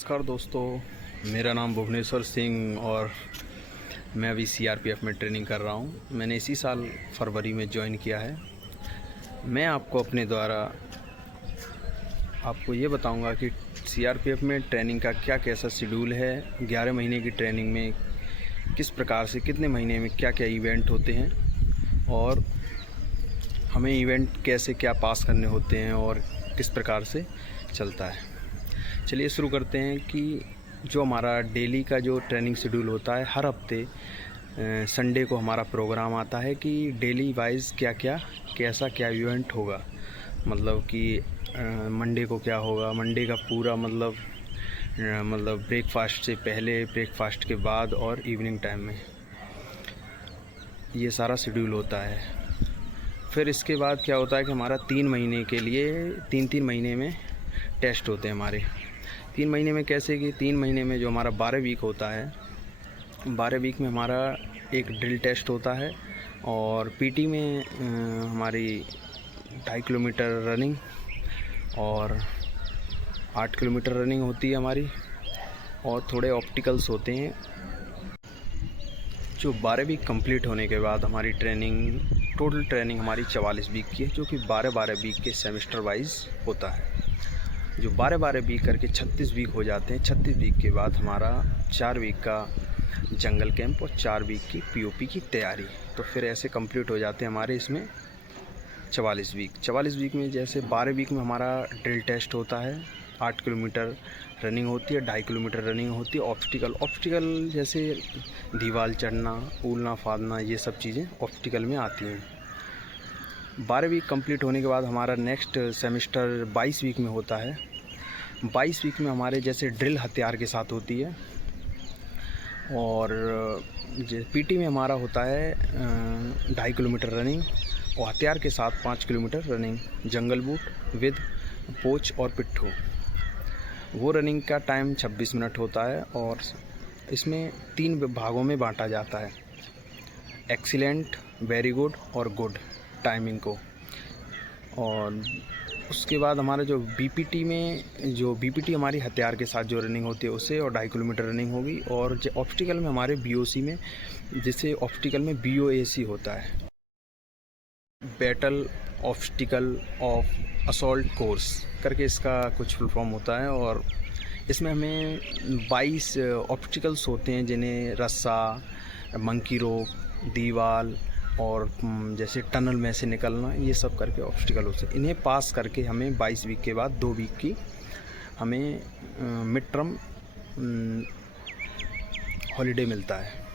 नमस्कार दोस्तों, मेरा नाम भुवनेश्वर सिंह और मैं अभी सीआरपीएफ में ट्रेनिंग कर रहा हूं। मैंने इसी साल फरवरी में ज्वाइन किया है। मैं आपको अपने द्वारा आपको ये बताऊंगा कि सीआरपीएफ में ट्रेनिंग का क्या कैसा शेड्यूल है। 11 महीने की ट्रेनिंग में किस प्रकार से कितने महीने में क्या क्या इवेंट होते हैं और हमें इवेंट कैसे क्या पास करने होते हैं और किस प्रकार से चलता है। चलिए शुरू करते हैं कि जो हमारा डेली का जो ट्रेनिंग शेड्यूल होता है, हर हफ्ते संडे को हमारा प्रोग्राम आता है कि डेली वाइज क्या क्या कैसा क्या इवेंट होगा। मतलब कि मंडे को क्या होगा, मंडे का पूरा मतलब ब्रेकफास्ट से पहले, ब्रेकफास्ट के बाद और इवनिंग टाइम में ये सारा शेड्यूल होता है। फिर इसके बाद क्या होता है कि हमारा 3 महीने के लिए 3 महीने में टेस्ट होते हैं हमारे। 3 महीने में कैसे कि 3 महीने में जो हमारा 12 वीक होता है, 12 वीक में हमारा एक ड्रिल टेस्ट होता है और पीटी में हमारी 2.5 किलोमीटर रनिंग और 8 किलोमीटर रनिंग होती है हमारी, और थोड़े ऑप्टिकल्स होते हैं। जो 12 वीक कंप्लीट होने के बाद हमारी ट्रेनिंग, टोटल ट्रेनिंग हमारी 44 वीक की है, जो कि 12 वीक के सेमेस्टर वाइज होता है। जो 12 वीक करके 36 वीक हो जाते हैं। 36 वीक के बाद हमारा 4 वीक का जंगल कैंप और 4 वीक की पीओपी की तैयारी। तो फिर ऐसे कंप्लीट हो जाते हैं हमारे इसमें 44 वीक। 44 वीक में जैसे 12 वीक में हमारा ड्रिल टेस्ट होता है, 8 किलोमीटर रनिंग होती है, 2.5 किलोमीटर रनिंग होती है। ऑब्स्टिकल जैसे दीवार चढ़ना, उलना फादना, ये सब चीज़ें ऑब्स्टिकल में आती हैं। 12 वीक कंप्लीट होने के बाद हमारा नेक्स्ट सेमेस्टर 22 वीक में होता है। 22 वीक में हमारे जैसे ड्रिल हथियार के साथ होती है और पीटी में हमारा होता है 2.5 किलोमीटर रनिंग और हथियार के साथ 5 kilometre running, jungle boot with पोच और पिट्ठू। वो रनिंग का टाइम 26 मिनट होता है और इसमें 3 भागों में बांटा जाता है, एक्सीलेंट, वेरी गुड और गुड टाइमिंग को। और उसके बाद हमारा जो बीपीटी हमारी हथियार के साथ जो रनिंग होती है उसे, और 2.5 किलोमीटर रनिंग होगी। और जो ऑब्स्टिकल में हमारे बीओसी में, जिसे ऑब्स्टिकल में बीओएसी होता है, battle obstacle of assault course करके इसका कुछ फुल फॉर्म होता है। और इसमें हमें 22 ऑब्स्टिकल्स होते हैं, जिन्हें रस्सा, मंकी रोप, दीवाल और जैसे टनल में से निकलना, ये सब करके ऑब्स्टिकल होते हैं। इन्हें पास करके हमें 22 वीक के बाद 2 वीक की हमें मिड टर्म हॉलीडे मिलता है।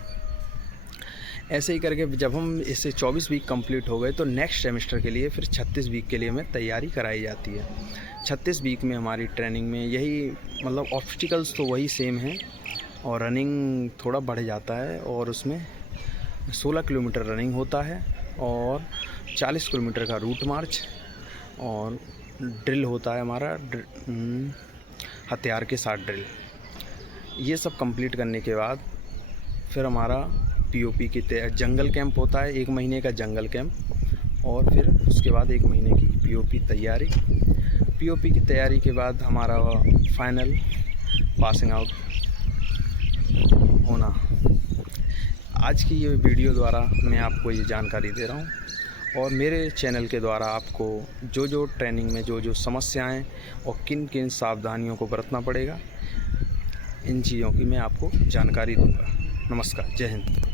ऐसे ही करके जब हम इससे 24 वीक कंप्लीट हो गए तो नेक्स्ट सेमेस्टर के लिए फिर 36 वीक के लिए हमें तैयारी कराई जाती है। 36 वीक में हमारी ट्रेनिंग में यही मतलब ऑब्स्टिकल्स तो वही सेम हैं और रनिंग थोड़ा बढ़ जाता है, और उसमें 16 किलोमीटर रनिंग होता है और 40 किलोमीटर का रूट मार्च, और ड्रिल होता है हमारा हथियार के साथ ड्रिल। ये सब कंप्लीट करने के बाद फिर हमारा पीओपी की जंगल कैंप होता है, 1 महीने का जंगल कैंप, और फिर उसके बाद 1 महीने की पीओपी तैयारी। पीओपी की तैयारी के बाद हमारा फाइनल पासिंग आउट होना। आज की ये वीडियो द्वारा मैं आपको ये जानकारी दे रहा हूँ, और मेरे चैनल के द्वारा आपको जो ट्रेनिंग में जो समस्याएं और किन सावधानियों को बरतना पड़ेगा, इन चीज़ों की मैं आपको जानकारी दूंगा। नमस्कार, जय हिंद।